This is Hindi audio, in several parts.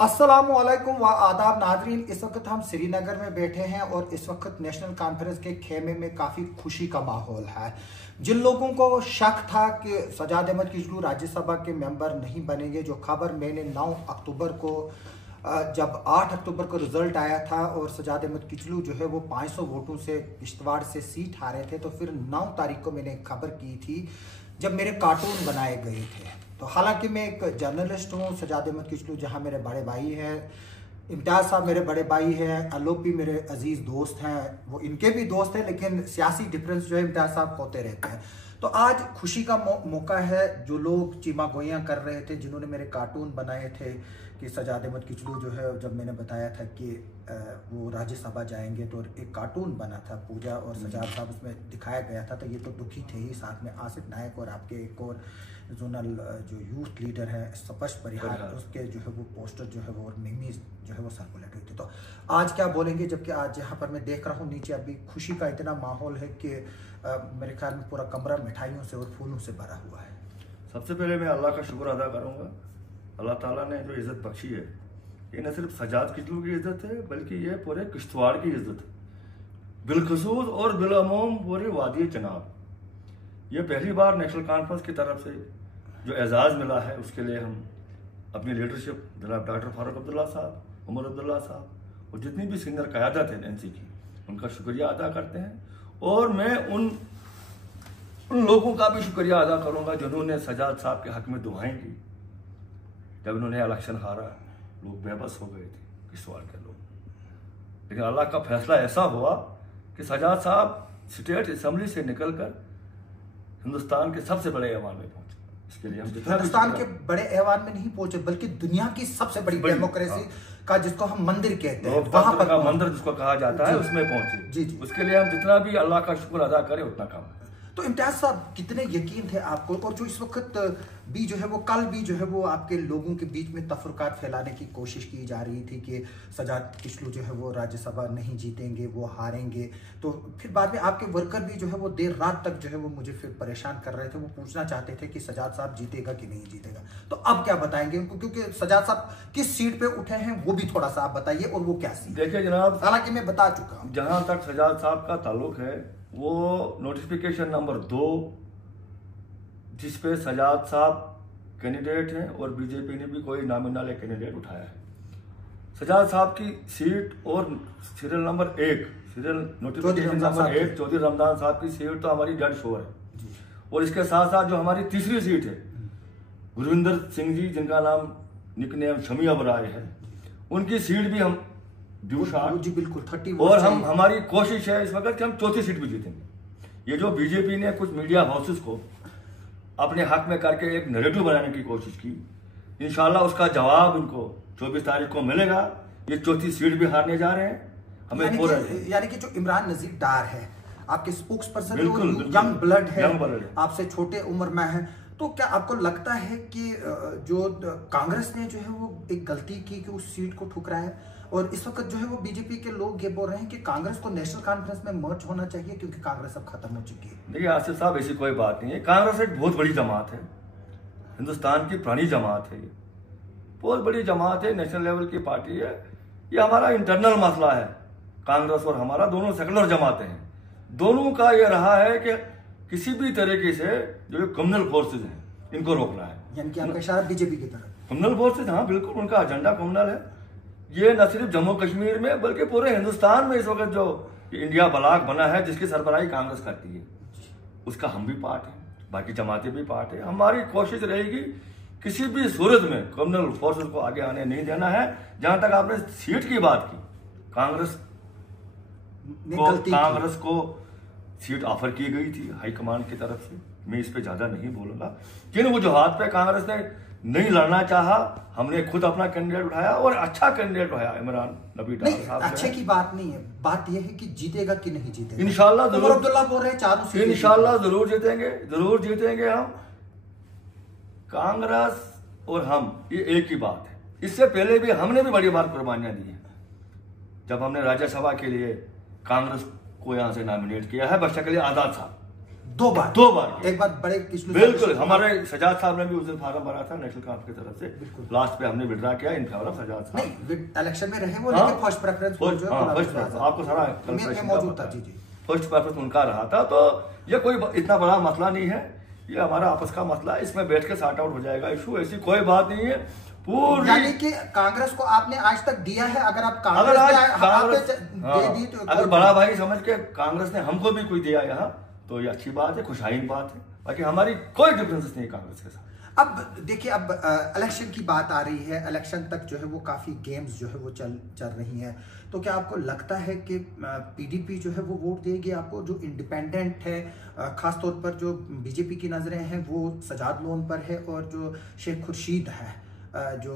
अस्सलामुअलैकुम व आदाब नाजरीन। इस वक्त हम श्रीनगर में बैठे हैं और इस वक्त नेशनल कॉन्फ्रेंस के खेमे में काफ़ी खुशी का माहौल है। जिन लोगों को शक था कि सजाद अहमद किचलू राज्यसभा के मेंबर नहीं बनेंगे, जो खबर मैंने 9 अक्टूबर को जब 8 अक्टूबर को रिजल्ट आया था और सजाद अहमद किचलू जो है वो 500 वोटों से किश्तवाड़ से सीट हारे थे, तो फिर 9 तारीख को मैंने खबर की थी जब मेरे कार्टून बनाए गए थे। तो हालांकि मैं एक जर्नलिस्ट हूँ, सजाद अहमद किचलू जहाँ मेरे बड़े भाई हैं, इम्तियाज़ साहब मेरे बड़े भाई हैं, अलोपी मेरे अजीज़ दोस्त हैं, वो इनके भी दोस्त हैं, लेकिन सियासी डिफरेंस जो है इम्तियाज़ साहब होते रहते हैं। तो आज खुशी का मौका है। जो लोग चीमा गोइयाँ कर रहे थे, जिन्होंने मेरे कार्टून बनाए थे कि सजाद अहमद किचलू जो है, जब मैंने बताया था कि वो राज्यसभा जाएंगे तो एक कार्टून बना था, पूजा और सजाद साहब उसमें दिखाया गया था, तो ये तो दुखी थे ही। साथ में आसिफ नायक और आपके एक और जोनल जो यूथ लीडर है स्पष्ट परिहार, उसके जो है वो पोस्टर जो है वो और मीम्स जो है वो सर्कुलेट हुई थी। तो आज क्या बोलेंगे, जबकि आज यहाँ पर मैं देख रहा हूँ नीचे अभी खुशी का इतना माहौल है कि मेरे ख्याल में पूरा कमरा मिठाइयों से और फूलों से भरा हुआ है। सबसे पहले मैं अल्लाह का शुक्र अदा करूँगा। अल्लाह ताला ने जो इज़्ज़त बख्शी है, ये न सिर्फ सजाद किचलू की इज़्ज़त है बल्कि ये पूरे किश्तवाड़ की इज़्ज़त है, बिलखसूस और बिलअमूम पूरे वादी चनाब। ये पहली बार नेशनल कॉन्फ्रेंस की तरफ से जो एजाज़ मिला है, उसके लिए हम अपनी लीडरशिप जनाब डॉक्टर फारूक अब्दुल्ला साहब, उमर अब्दुल्ला साहब और जितनी भी सीनियर क़यादत है एनसी की, उनका शुक्रिया अदा करते हैं। और मैं उन लोगों का भी शुक्रिया अदा करूँगा जिन्होंने सजाद साहब के हक़ में दुआएं की। जब उन्होंने इलेक्शन हारा, लोग बेबस हो गए थे, किश्तवाड़ के लोग, लेकिन अल्लाह का फैसला ऐसा हुआ कि सजाद साहब स्टेट असम्बली से निकलकर हिंदुस्तान के सबसे बड़े ऐवान में पहुंचे। इसके लिए हम हिंदुस्तान के बड़े ऐवान में नहीं पहुंचे बल्कि दुनिया की सबसे बड़ी डेमोक्रेसी का, जिसको हम मंदिर कहते हैं, वहां पर मंदिर जिसको कहा जाता है, उसमें पहुंचे। जी जी, उसके लिए हम जितना भी अल्लाह का शुक्र अदा करें उतना कम है। तो इम्तियाज साहब कितने यकीन थे आपको, और जो इस वक्त भी जो है वो कल भी जो है वो आपके लोगों के बीच में तफरकात फैलाने की कोशिश की जा रही थी कि सजाद किचलू जो है वो राज्यसभा नहीं जीतेंगे, वो हारेंगे। तो फिर बाद में आपके वर्कर भी जो है वो देर रात तक जो है वो मुझे फिर परेशान कर रहे थे, वो पूछना चाहते थे कि सजाद साहब जीतेगा कि नहीं जीतेगा। तो अब क्या बताएंगे उनको, क्योंकि सजाद साहब किस सीट पे उठे हैं वो भी थोड़ा सा आप बताइए, और वो क्या सीट? देखिए जनाब, हालांकि मैं बता चुका हूँ, जहां तक सजाद साहब का ताल्लुक है, वो नोटिफिकेशन नंबर 2 जिसपे सजाद साहब कैंडिडेट हैं और बीजेपी ने भी कोई नॉमिनल कैंडिडेट उठाया है। सजाद साहब की सीट और serial number 1, serial notification number 1 Chaudhry Ramzan साहब की सीट तो हमारी डेड श्योर है। और इसके साथ साथ जो हमारी तीसरी सीट है, गुरविंदर सिंह जी, जिनका नाम निकनेम शमी अबराय है, उनकी सीट भी हम जी बिल्कुल 30। और हमारी कोशिश है इस वक्त कि हम चौथी सीट भी जीतेंगे। ये जो बीजेपी ने कुछ मीडिया हाउसेस को अपने हक में करके एक नैरेटिव बनाने की कोशिश की, इंशाल्लाह उसका जवाब इनको 24 तारीख को मिलेगा। ये चौथी सीट भी हारने जा रहे हैं हमें। यानी कि जो इमरान नजीर डार है, आपके स्पोक्स पर्सन, यंग ब्लड है, आपसे छोटे उम्र में है, तो क्या आपको लगता है कि जो कांग्रेस ने जो है वो एक गलती की कि उस सीट को ठुकराया, और इस वक्त जो है वो बीजेपी के लोग ये बोल रहे हैं कि कांग्रेस को नेशनल कॉन्फ्रेंस में मर्ज होना चाहिए क्योंकि कांग्रेस अब खत्म हो चुकी है? देखिए आसिफ साहब, ऐसी कोई बात नहीं है। कांग्रेस एक बहुत बड़ी जमात है, हिंदुस्तान की पुरानी जमात है, ये बहुत बड़ी जमात है, नेशनल लेवल की पार्टी है। ये हमारा इंटरनल मसला है, कांग्रेस और हमारा दोनों सेकुलर जमातें हैं। दोनों का ये रहा है कि किसी भी तरीके से जो कम्युनल फोर्सेज हैं इनको रोकना है। यानी कि आपका इशारा बीजेपी की तरफ? कम्युनल फोर्सेज, हाँ बिल्कुल, उनका एजेंडा कम्युनल है। ये न सिर्फ जम्मू कश्मीर में बल्कि पूरे हिंदुस्तान में इस वक्त जो इंडिया ब्लॉक बना है, जिसकी सरबराही कांग्रेस करती है, उसका हम भी पार्ट है, बाकी जमातें भी पार्ट है। हमारी कोशिश रहेगी किसी भी सूरत में कम्युनल फोर्सेज को आगे आने नहीं देना है। जहां तक आपने सीट की बात की, कांग्रेस को सीट ऑफर की गई थी हाईकमान की तरफ से। मैं इस पे ज्यादा नहीं बोलूंगा, जिन वजूहात पे कांग्रेस ने नहीं लड़ना चाहा, हमने खुद अपना कैंडिडेट उठाया और अच्छा कैंडिडेट उठाया, इमरान नबी डार साहब। अच्छे की बात नहीं है, बात यह है कि जीतेगा कि नहीं जीतेगा। इंशाल्लाह जरूर, अब्दुल्ला बोल रहे हैं चारों सीटें इंशाल्लाह जरूर जीतेंगे, जरूर जीतेंगे हम। कांग्रेस और हम ये एक ही बात है। इससे पहले भी हमने भी बड़ी बार कुर्बानियां दी है। जब हमने राज्यसभा के लिए कांग्रेस को यहां से नॉमिनेट किया है, बशकल आजाद साहब, 2 बार एक बात बड़े बिल्कुल। हमारे सजाद साहब ने भी उस दिन फार्म भरा था नेशनल कांफ्रेंस की तरफ से, लास्ट पे हमने विड्रा किया इन फेवर ऑफ सजाद साहब। नहीं इलेक्शन में रहे वो, लेकिन फर्स्ट प्रेफरेंस आपको सारा मौजूद था। जी फर्स्ट प्रेफरेंस उनका रहा था। तो ये कोई इतना बड़ा मसला नहीं है, ये हमारा आपस का मसला है, इसमें बैठ के सॉर्ट आउट हो जाएगा इशू, ऐसी कोई बात नहीं है। पूरी यानी कि कांग्रेस को आपने आज तक दिया है, अगर आप कांग्रेस दे दी तो अगर बड़ा भाई समझ के कांग्रेस ने हमको भी कोई दिया यहाँ तो ये अच्छी बात है, खुशहाइन बात है। बाकी हमारी कोई डिफरेंसेस नहीं कांग्रेस के साथ। अब देखिए, अब इलेक्शन की बात आ रही है, इलेक्शन तक जो है वो काफी गेम्स जो है वो चल रही हैं, तो क्या आपको लगता है कि पीडीपी जो है वो वोट देगी आपको? जो इंडिपेंडेंट है, खासतौर पर जो बीजेपी की नजरें हैं वो सजाद लोन पर है, और जो शेख खुर्शीद है, जो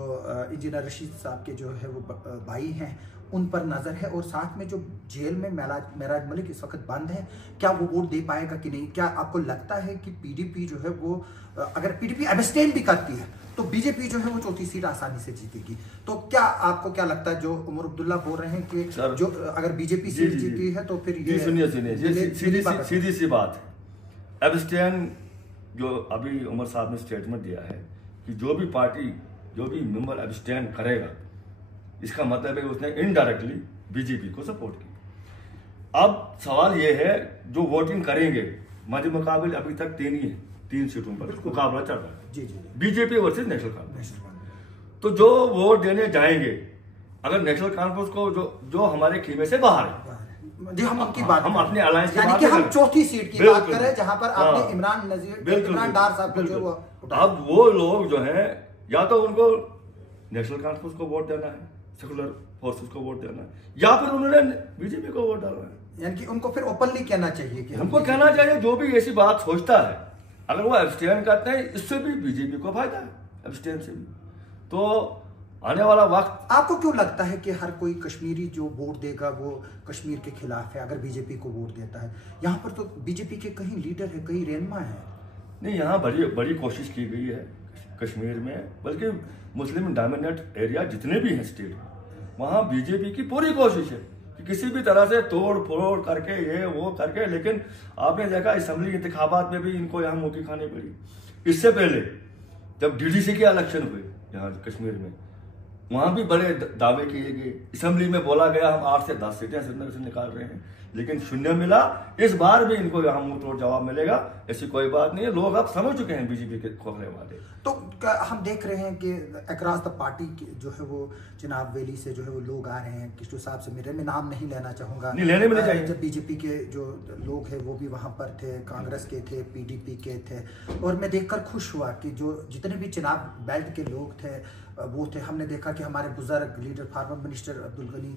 इंजीनियर रशीद साहब के जो है वो भाई हैं, उन पर नजर है, और साथ में जो जेल में मेराज मलिक इस वक्त बंद है, क्या वो वोट दे पाएगा कि नहीं? क्या आपको लगता है कि पीडीपी जो है वो, अगर पीडीपी एब्सटेन भी करती है तो बीजेपी जो है वो चौथी सीट आसानी से जीतेगी? तो क्या आपको क्या लगता है, जो उमर अब्दुल्ला बोल रहे हैं कि जो अगर बीजेपी सीट जीती है तो फिर ये सुनिए सीधी सी बात है। एब्सटेन जो अभी उमर साहब ने स्टेटमेंट दिया है कि जो भी पार्टी, जो भी मेंबर एब्सटेन करेगा, इसका मतलब है उसने इनडायरेक्टली बीजेपी को सपोर्ट किया। अब सवाल यह है, जो वोटिंग करेंगे, मध्य मुकाबले अभी तक 3 सीटों पर मुकाबला चल रहा है, बीजेपी वर्सेस नेशनल कॉन्फ्रेंस। तो जो वोट देने जाएंगे, अगर नेशनल कॉन्फ्रेंस को जो हमारे खेमे से बाहर है, जी, हम उनकी बात, हम अपने अलायंस की बात, हम चौथी सीट की बात करें जहां पर आपने इमरान डार साहब को जो अब वो लोग जो है, या तो उनको नेशनल कॉन्फ्रेंस को वोट देना है, सेकुलर फोर्सेस को वोट देना है, या फिर उन्होंने बीजेपी को वोट डालना है। यानी कि उनको फिर ओपनली कहना चाहिए कि हमको कहना चाहिए, जो भी ऐसी बात सोचता है, अगर वो एब्सटेन करते हैं, इससे भी बीजेपी को फायदा है, एब्सटेन से भी। तो आने वाला वक्त, आपको क्यों लगता है कि हर कोई कश्मीरी जो वोट देगा वो कश्मीर के खिलाफ है, अगर बीजेपी को वोट देता है? यहाँ पर तो बीजेपी के कई लीडर है, कई रहनुमा है। नहीं, यहाँ बड़ी कोशिश की गई है कश्मीर में, बल्कि मुस्लिम डोमिनेट एरिया जितने भी हैं स्टेट, वहाँ बीजेपी की पूरी कोशिश है कि किसी भी तरह से तोड़ फोड़ करके, ये वो करके, लेकिन आपने देखा असेंबली इंतखाबात में भी इनको यहाँ मुँह की खानी पड़ी। इससे पहले जब डीडीसी के इलेक्शन हुए यहाँ कश्मीर में, वहाँ भी बड़े दावे किए गए, असेंबली में बोला गया हम 8 से 10 सीटें श्रीनगर से निकाल रहे हैं, लेकिन शून्य मिला। इस बार भी इनको यहाँ मुंह तोड़ जवाब मिलेगा, ऐसी कोई बात नहीं है। लोग अब समझ चुके हैं बीजेपी के खोखले वादे। तो हम देख रहे हैं कि अक्रॉस द पार्टी जो है वो चिनाब वैली से जो है वो लोग आ रहे हैं। किशोर साहब से मेरे में नाम नहीं लेना चाहूंगा, नहीं लेने में नहीं चाहिए। जब बीजेपी के जो लोग हैं वो भी वहां पर थे, कांग्रेस के थे, पीडीपी के थे, और मैं देखकर खुश हुआ कि जो जितने भी चिनाब बेल्ट के लोग थे वो थे। हमने देखा कि हमारे बुजुर्ग leader former minister Abdul Gani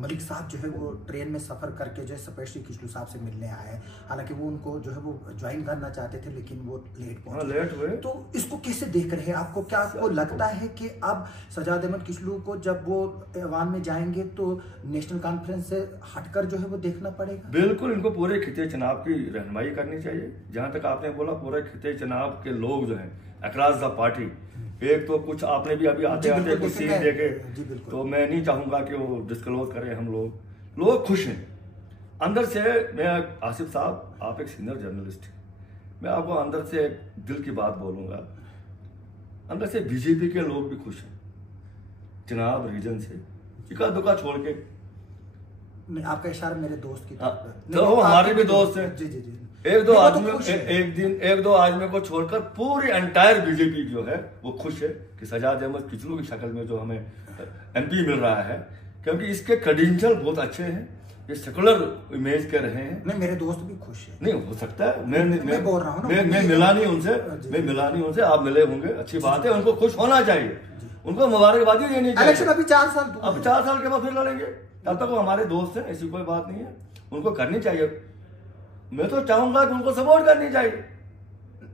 Malik साहब जो है वो ट्रेन में सफर करके जो है स्पेशली किशोर साहब से मिलने आए। हालांकि वो उनको जो है वो ज्वाइन करना चाहते थे, लेकिन वो लेट पहुंचे। तो इसको कैसे देख रहे हैं? आपको क्या आपको लगता है कि अब सजाद अहमद किचलू को जब वो ऐवान में जाएंगे तो नेशनल कॉन्फ्रेंस से हटकर जो है वो देखना पड़ेगा? बिल्कुल, इनको पूरे खिते चुनाव की रहनुमाई करनी चाहिए। जहां तक आपने बोला पूरे खिते चुनाव के लोग जो है अक्रॉस द पार्टी, एक तो कुछ आपने भी अभी आते आते कुछ सीन देखे, तो मैं नहीं चाहूंगा कि वो डिस्क्लोज करें। हम लोग खुश हैं अंदर से। मैं आसिफ साहब, आप एक सीनियर जर्नलिस्ट हैं, मैं आपको अंदर से एक दिल की बात बोलूंगा। अंदर से बीजेपी के लोग भी खुश हैं चुनाव रीजन से, इक्का दुक्का छोड़ के। नहीं, आपका इशारा मेरे दोस्त की तो हमारे भी दोस्त हैं। जी जी जी। एक दो आदमी को छोड़कर पूरी एंटायर बीजेपी जो है वो खुश है कि सजाद अहमद किचलू की शक्ल में जो हमें एमपी मिल रहा है, क्योंकि इसके क्रेडेंशियल बहुत अच्छे हैं, ये सेकुलर इमेज के रहे हैं। नहीं, मेरे दोस्त भी खुश है। नहीं हो सकता है, मैं बोल रहा हूँ, मैं मिला नहीं उनसे, आप मिले होंगे, अच्छी बात है। उनको खुश होना चाहिए, उनको मुबारकबादी देनी चाहिए। इलेक्शन अभी 4 साल, अब 4 साल के बाद फिर लड़ेंगे, तब तक वो हमारे दोस्त हैं, ऐसी कोई बात नहीं है। उनको करनी चाहिए, मैं तो चाहूंगा कि उनको सपोर्ट करनी चाहिए,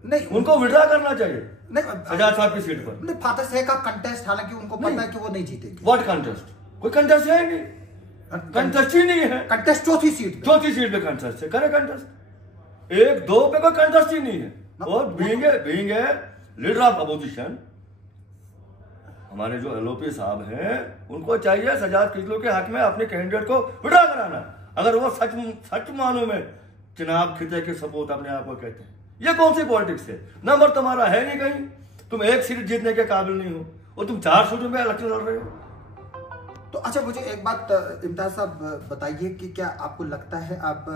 नहीं उनको विड्रा करना चाहिए। नहीं, सजाद साहब की सीट पर नहीं, फातर शेख का कंटेस्ट, हालांकि उनको पता है कि वो नहीं जीतेंगे। What contest? कोई कंटेस्ट है नहीं, कंटेस्ट ही नहीं है। कंटेस्ट चौथी सीट पे कंटेस्ट है, करे कंटेस्ट 1-2 पे कोई कंटेस्ट ही नहीं है। और being a leader of opposition, हमारे जो एलओपी साहब हैं, उनको चाहिए सजाद किचलू के हक में अपने कैंडिडेट को विड्रा कराना। अगर वो सच मानो में चुनाव खिते के सपूत अपने आप को कहते हैं। ये कौन सी पॉलिटिक्स है? नंबर तुम्हारा है नहीं कहीं, तुम एक सीट जीतने के काबिल नहीं हो और तुम 4 सीटों में इलेक्शन लड़ रहे हो। तो अच्छा, मुझे एक बात इम्तियाज साहब बताइए कि क्या आपको लगता है अब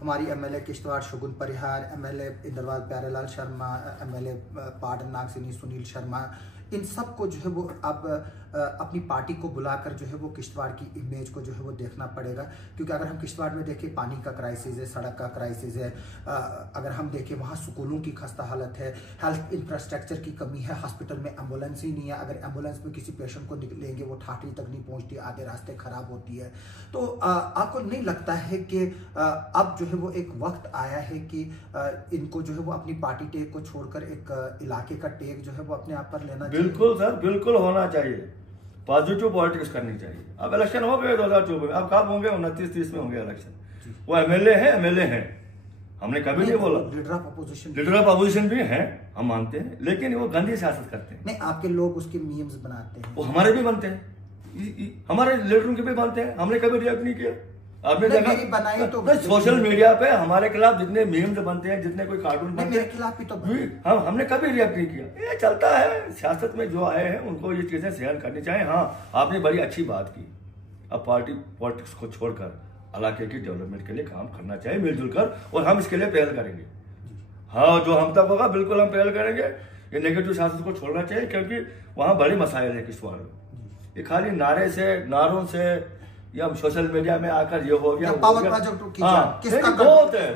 हमारी एमएलए किश्तवाड़ शगुन परिहार, एमएलए इंदरवाल प्यारेलाल शर्मा, एमएलए पाटन नागसिनी सुनील शर्मा, इन सब को जो है वो अब अपनी पार्टी को बुलाकर जो है वो किश्तवाड़ की इमेज को जो है वो देखना पड़ेगा? क्योंकि अगर हम किश्तवाड़ में देखें, पानी का क्राइसिस है, सड़क का क्राइसिस है, अगर हम देखें वहाँ स्कूलों की खस्ता हालत है, हेल्थ इंफ्रास्ट्रक्चर की कमी है, हॉस्पिटल में एम्बुलेंस ही नहीं है, अगर एम्बुलेंस में किसी पेशेंट को निकलेंगे वो ठाठी तक नहीं पहुँचती, आधे रास्ते खराब होती है। तो आपको नहीं लगता है कि अब जो है वो एक वक्त आया है कि इनको जो है वो अपनी पार्टी टेक को छोड़कर एक इलाके का टेक जो है वो अपने आप पर लेना चाहिए? बिल्कुल सर, बिल्कुल होना चाहिए, पॉजिटिव पॉलिटिक्स करनी चाहिए। अब इलेक्शन हो गए 2024 में, अब कब होंगे? 29-30 में होंगे इलेक्शन। वो एमएलए हैं, हमने कभी नहीं बोला। लीडर ऑफ अपोजिशन भी हैं, हम मानते हैं, लेकिन वो गंदी सियासत करते हैं। नहीं, आपके लोग उसके मीम्स बनाते हैं। वो हमारे भी बनते हैं, हमारे लीडरों के भी बनते हैं, हमने कभी रिएक्ट नहीं किया। आपने देखा बनाई तो सोशल मीडिया पे हमारे खिलाफ जितने मीम्स बनते हैं, जितने कोई कार्टून बनते हैं, खिलाफ भी तो हमने कभी रिएक्ट नहीं किया। ये चलता है, सियासत में जो आए हैं उनको ये चीजें सहन करनी चाहिए। हाँ, आपने बड़ी अच्छी बात की, अब पॉलिटिक्स को छोड़कर इलाके की डेवलपमेंट के लिए काम करना चाहिए मिलजुल कर, और हम इसके लिए पहल करेंगे। हाँ, जो हम तक होगा बिल्कुल हम पहल करेंगे। ये नेगेटिव सियासत को छोड़ना चाहिए, क्योंकि वहाँ बड़ी मसाइल है किश्तवाड़ में। ये खाली नारों से या सोशल मीडिया में आकर ये हो गया, पावर प्रोजेक्ट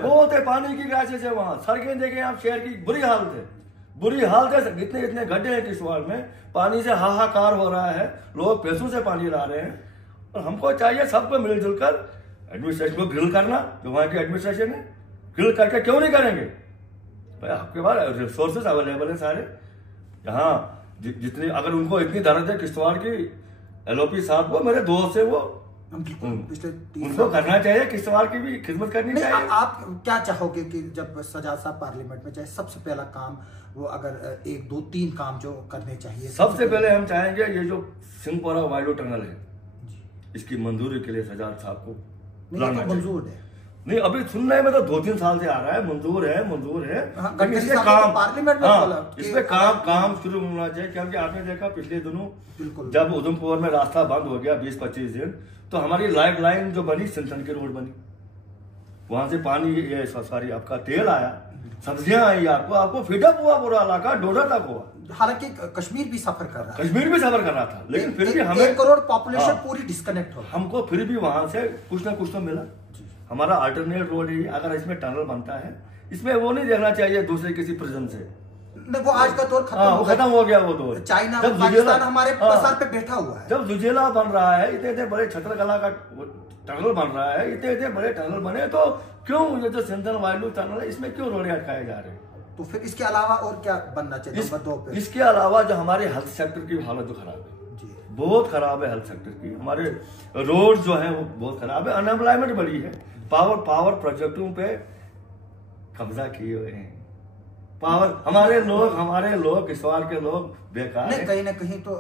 बहुत है, पानी की क्राइसिस है वहाँ। सड़कें देखें आप, शहर की बुरी हालत है, इतने गड्ढे हैं किश्तवाड़ में, पानी से हाहाकार हो रहा है, लोग पैसों से पानी ला रहे हैं। और हमको चाहिए सबको मिलजुल कर एडमिनिस्ट्रेशन को ग्रिल करना, जो वहाँ की एडमिनिस्ट्रेशन है, ग्रिल करके क्यों नहीं करेंगे भाई? आपके पास रिसोर्सेज अवेलेबल है सारे, यहाँ जितनी, अगर उनको इतनी दर्द है किश्तवाड़ की, एलओपी साहब को, मेरे दोस्त है वो, उनको करना चाहिए, किश्तवाड़ की भी खिदमत करनी चाहिए। आप क्या चाहोगे कि जब सजाद साहब पार्लियामेंट में जाए, सबसे पहला काम वो अगर 1, 2, 3 काम जो करने चाहिए? सबसे पहले हम चाहेंगे ये जो सिंहपुरा वाइडो टनल है, इसकी मंजूरी के लिए सजाद साहब को मंजूर है। नहीं, अभी सुनने में तो 2-3 साल से आ रहा है, मंजूर है। इसमें काम पार्लियामेंट में इसमें काम शुरू होना चाहिए, क्योंकि आपने देखा पिछले दिनों जब उधमपुर में रास्ता बंद हो गया 20-25 दिन, तो हमारी लाइफ लाइन जो बनी, सिंथन की रोड बनी, वहां से पानी सॉरी आपका तेल आया, सब्जियां आई, आपको फीडअप हुआ, पूरा इलाका डोडा तक हुआ। हालांकि कश्मीर भी सफर कर रहा था, लेकिन फिर भी हमें 1 करोड़ पॉपुलेशन पूरी डिस्कनेक्ट हो, हमको फिर भी वहां से कुछ ना कुछ तो मिला। हमारा अल्टरनेट रोड है, अगर इसमें टनल बनता है, इसमें वो नहीं देखना चाहिए दूसरे किसी प्रिजन से। वो आज का दौर खत्म हो गया वो दौर। चाइना, पाकिस्तान हमारे सर पे बैठा हुआ है। जब जुजेला बन रहा है, इतने बड़े छत्रकला का टनल बन रहा है, इतने बड़े टनल बने, तो क्यों ये जो सिंथन वायु टनल है, इसमें क्यों रोड़े अटकाए जा रहे हैं? तो फिर इसके अलावा और क्या बनना चाहिए? इसके अलावा जो हमारे हेल्थ सेक्टर की हालत जो खराब है, बहुत खराब है हेल्थ सेक्टर की, हमारे रोड जो है वो बहुत खराब है, अनएम्प्लॉयमेंट बड़ी है, पावर प्रोजेक्टों पे कब्जा किए हुए हैं, हमारे लोग किश्तवाड़ के लोग बेकार हैं। कहीं ना कहीं तो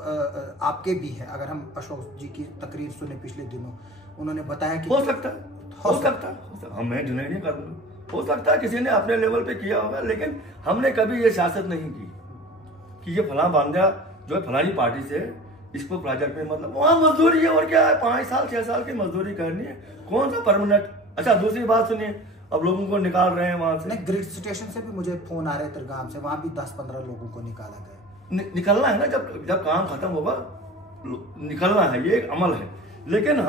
आपके भी है। अगर हम अशोक जी की तकरीर सुने पिछले दिनों, उन्होंने बताया कि हो सकता मैं डिनाई नहीं करूंगा, हो सकता है किसी ने अपने लेवल पे किया होगा, लेकिन हमने कभी ये सियासत नहीं की कि ये फलां बांधा जो है फलानी पार्टी से, इसको प्रोजेक्ट में, मतलब वहां मजदूरी है और क्या है, 5 साल 6 साल की मजदूरी करनी है, कौन सा परमानेंट। अच्छा, दूसरी बात सुनिए, अब लोगों को निकाल रहे हैं वहां से। ग्रिड स्टेशन से भी मुझे फोन आ रहे थे गांव से, वहां भी 10-15 लोगों को निकाला गया। निकलना है ना, जब काम खत्म होगा निकलना है, ये एक अमल है। लेकिन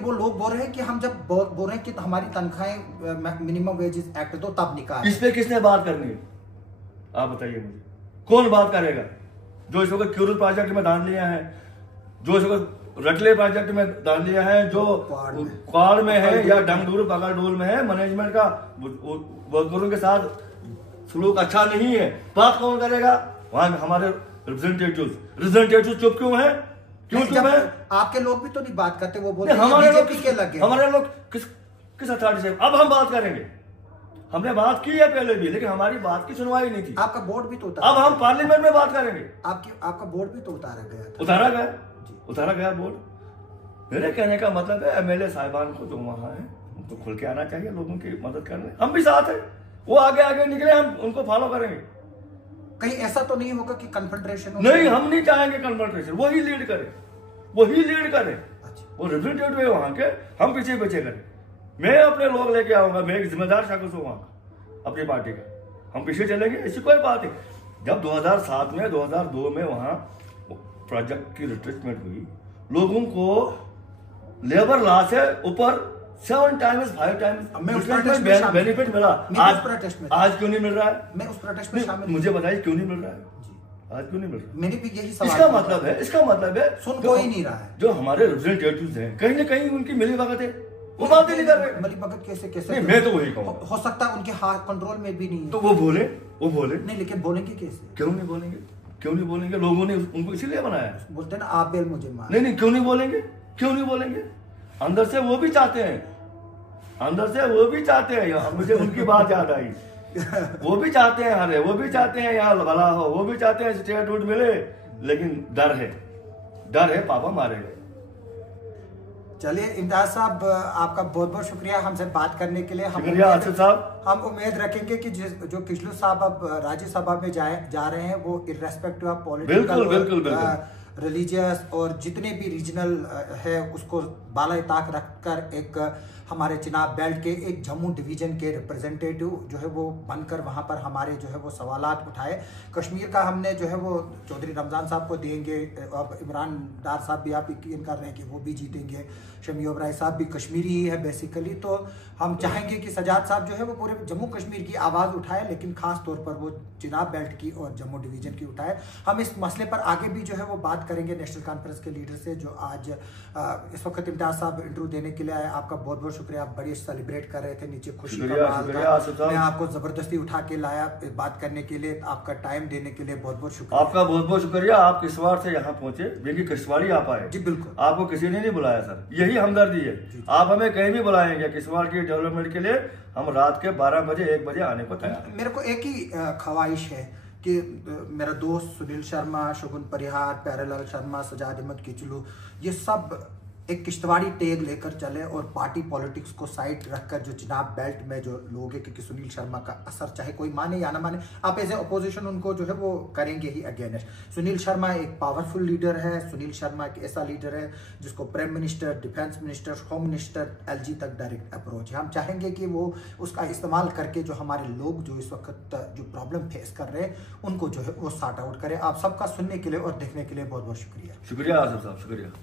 वो लोग बोल रहे हैं कि हम जब बोल रहे हैं कि हमारी तनख्वाहें मिनिमम वेजेस एक्ट दो तब निकाल। इस पे किसने बात करनी है, आप बताइए मुझे, कौन बात करेगा? जो इस वक्त क्यूरल प्रोजेक्ट में दान लिया है, जो इस वक्त रटले प्रोजेक्ट में दान लिया है, जो क्वाड में है या डंगडूर पकड़डूल में है, मैनेजमेंट का वर्करों के साथ सलूक अच्छा नहीं है, बात कौन करेगा? वहां हमारे रिप्रेजेंटेटिव चुप क्यों है? क्यों चुप है? आपके लोग भी तो नहीं बात करते, वो बोलते हैं हमारे लोग किस अथॉरिटी से? अब हम बात करेंगे, हमने बात की है पहले भी, लेकिन हमारी बात की सुनवाई नहीं थी। आपका बोर्ड भी तो अब हम पार्लियामेंट में बात करेंगे। आपका बोर्ड भी तो उतारा गया बोर्ड। मेरे कहने का मतलब है एमएलए साहिबान को जो वहां है तो खुल के आना चाहिए लोगों की मदद करने। हम भी साथ हैं, वो आगे आगे निकले, हम उनको फॉलो करेंगे। कहीं ऐसा तो नहीं होगा कि कन्फ्रंट्रेशन हो? नहीं, हम नहीं चाहेंगे कन्फ्रंट्रेशन, वही लीड करे, वही लीड करे। वो रिप्रेजेंटेटिव है वहां के, हम पीछे पीछे करें। मैं अपने लोग लेके आऊंगा, मैं एक जिम्मेदार शख्स हूँ वहां का, अपनी पार्टी का, हम पीछे चलेंगे, ऐसी कोई बात नहीं। जब 2007 में 2002 में वहां प्रोजेक्ट की रिट्रेसमेंट हुई, लोगों को लेबर लॉ से ऊपर 7 टाइम्स 5 टाइम्स बेनिफिट मिला। आज क्यों नहीं मिल रहा है? मैं उस प्रोटेस्ट में शामिल, मुझे बताइए क्यों नहीं मिल रहा है? आज क्यों नहीं मिल रहा? मैंने भी यही सवाल, इसका मतलब है सुन कोई नहीं रहा है। जो हमारे रिप्रेजेंटेटिव्स हैं, कहीं ना कहीं उनकी मिली भगत है, वो बात नहीं कर रहे। मिली भगत कैसे नहीं, मैं तो वही कहूँ, हो सकता है उनके हाथ कंट्रोल में भी नहीं है, तो वो बोले नहीं, लेकिन बोलेंगे कैसे? क्यों नहीं बोलेंगे? लोगों ने उनको इसीलिए बनाया। बोलते हैं ना, आप बेल मुझे मार। नहीं, क्यों नहीं बोलेंगे? अंदर से वो भी चाहते हैं, मुझे उनकी बात याद आई। वो भी चाहते हैं, अरे वो भी चाहते हैं यहाँ भला हो, वो भी चाहते हैं स्टेटहुड मिले, लेकिन डर है पापा मारेंगे। चलिए इम्तियाज साहब, आपका बहुत बहुत शुक्रिया हमसे बात करने के लिए। शुक्रिया आसिफ साहब। हम उम्मीद रखेंगे कि जो किशलू साहब अब राज्यसभा में जा रहे हैं, वो इर्रेस्पेक्टिव ऑफ पॉलिटिकल, बिल्कुल रिलीजियस और जितने भी रीजनल है, उसको बाला ताक रखकर एक हमारे चिनाब बेल्ट के एक जम्मू डिवीजन के रिप्रेजेंटेटिव जो है वो बनकर वहाँ पर हमारे जो है वो सवालात उठाए। कश्मीर का हमने जो है वो चौधरी रमज़ान साहब को देंगे, अब इमरान डार साहब भी आप यकीन कर रहे हैं कि वो भी जीतेंगे, शमी ओबराई साहब भी कश्मीरी ही है बेसिकली। तो हम चाहेंगे कि सजाद साहब जो है वो पूरे जम्मू कश्मीर की आवाज़ उठाए, लेकिन खास तौर पर वो चिनाब बेल्ट की और जम्मू डिवीजन की उठाए। हम इस मसले पर आगे भी जो है वो बात करेंगे नेशनल कॉन्फ्रेंस के लीडर से, जो आज इस वक्त इम्तियाज साहब इंटरव्यू देने के लिए आए। आपका बहुत बहुत शुक्रिया, आप बड़ी सेलिब्रेट कर रहे थे, नीचे खुशी का माहौल था, मैं आपको जबरदस्ती उठा के लाया बात करने के लिए, आपका टाइम देने के लिए बहुत बहुत शुक्रिया। आपका बहुत बहुत शुक्रिया, आप किश्तवाड़ से यहाँ पहुंचे, बेगी किश्तवाड़ी आप आए। जी बिल्कुल, आपको किसी ने नहीं बुलाया सर, यही हमदर्दी है। आप हमें कहीं भी बुलाएंगे, किश्तवाड़ की डेवलपमेंट के लिए हम रात के 12 बजे 1 बजे आने को तैयार। मेरे को एक ही ख्वाहिश है कि मेरा दोस्त सुनील शर्मा, शगुन परिहार, प्यारेलाल शर्मा, सजाद अहमद किचलू, ये सब एक किश्तवाड़ी टेग लेकर चले और पार्टी पॉलिटिक्स को साइड रखकर जो चिनाब बेल्ट में जो लोग हैं, क्योंकि सुनील शर्मा का असर चाहे कोई माने या ना माने, आप एज ए अपोजिशन उनको जो है वो करेंगे ही अगेंस्ट। सुनील शर्मा एक पावरफुल लीडर है, सुनील शर्मा एक ऐसा लीडर है जिसको prime minister, defence minister, home minister, LG तक डायरेक्ट अप्रोच है। हम चाहेंगे कि वो उसका इस्तेमाल करके जो हमारे लोग जो इस वक्त जो प्रॉब्लम फेस कर रहे हैं उनको जो है वो सॉर्ट आउट करें। आप सबका सुनने के लिए और देखने के लिए बहुत बहुत शुक्रिया। शुक्रिया आसिफ साहब, शुक्रिया।